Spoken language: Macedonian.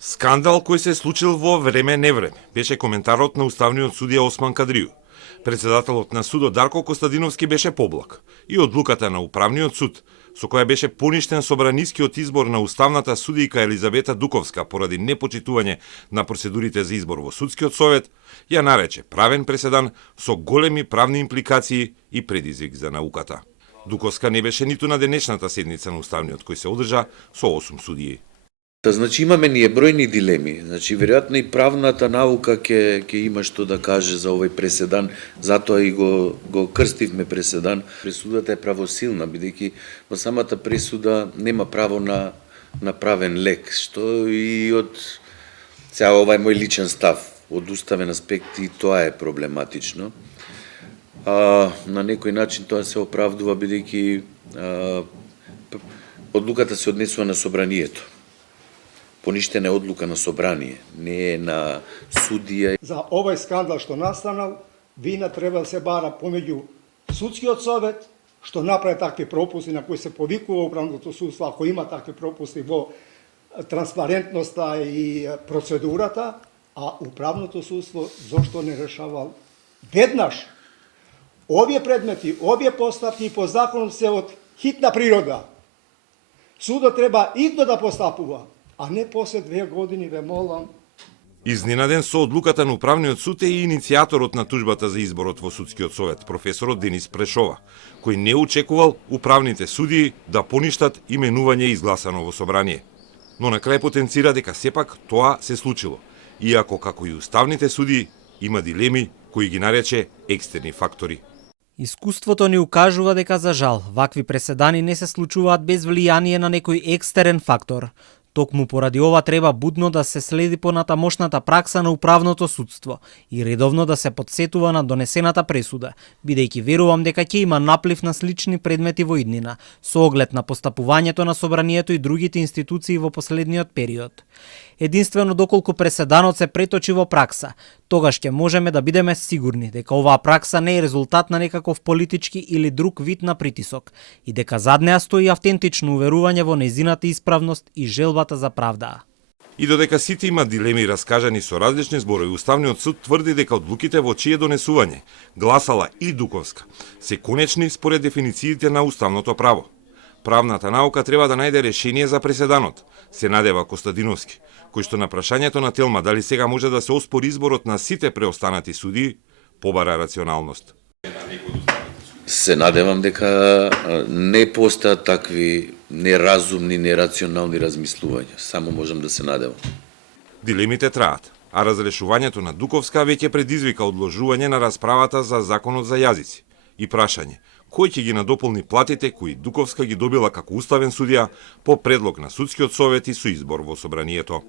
Скандал кој се случил во време-невреме беше коментарот на уставниот судија Осман Кадрију. Председателот на судот Дарко Костадиновски беше поблак и одлуката на управниот суд, со која беше поништен собранискиот избор на уставната судијка Елизавета Дуковска поради непочитување на процедурите за избор во судскиот совет, ја нарече правен преседан со големи правни импликации и предизвик за науката. Дуковска не беше ниту на денешната седница на уставниот кој се одржа со 8 судии. Значи имаме ние бројни дилеми. Значи веројатно и правната наука ќе има што да каже за овој преседан, затоа и го крстивме преседан. Пресудата е правосилна, бидејќи во самата пресуда нема право на правен лек, што и од сега ова е мој личен став, од уставен аспект и тоа е проблематично. На некој начин тоа се оправдува бидејќи одлуката се однесува на собранието. Поништена е одлука на собрание, не е на судија. За овој скандал што настанал, вина треба да се бара помеѓу судскиот совет, што направи такви пропусти на кои се повикува управното судство, ако има такви пропусти во транспарентноста и процедурата, а управното судство зошто не решавал веднаш овие предмети, овие поставки и по законот се од хитна природа. Судот треба идно да постапува, а не после 2 години, ве молам. Изненаден со одлуката на управниот суд е и иницијаторот на тужбата за изборот во судскиот совет, професорот Денис Прешова, кој не очекувал управните судии да поништат именување изгласано во собрание. Но на крај потенцира дека сепак тоа се случило, иако како и уставните судии има дилеми кои ги нарече екстерни фактори. Искуството ни укажува дека за жал вакви преседани не се случуваат без влијание на некој екстерен фактор. Токму поради ова треба будно да се следи понатамошната пракса на управното судство и редовно да се подсетува на донесената пресуда, бидејќи верувам дека ќе има наплив на слични предмети во иднина, со оглед на постапувањето на собранието и другите институции во последниот период. Единствено доколку преседанот се преточи во пракса, тогаш ќе можеме да бидеме сигурни дека оваа пракса не е резултат на некаков политички или друг вид на притисок и дека зад неа стои автентично уверување во нејзината исправност и желбата за правда. И додека сите има дилеми раскажани со различни зборови, Уставниот суд тврди дека одлуките во чие донесување гласала и Дуковска се конечни според дефинициите на уставното право. Правната наука треба да најде решение за преседанот, се надева Костадиновски, кој што на прашањето на Телма дали сега може да се оспори изборот на сите преостанати судии, побара рационалност. Се надевам дека не постојат такви неразумни, нерационални размислувања. Само можам да се надевам. Дилемите траат, а разрешувањето на Дуковска веќе предизвика одложување на расправата за законот за јазици и прашање кој ќе ги надополни платите кои Дуковска ги добила како уставен судија по предлог на судскиот совет и со избор во собранието.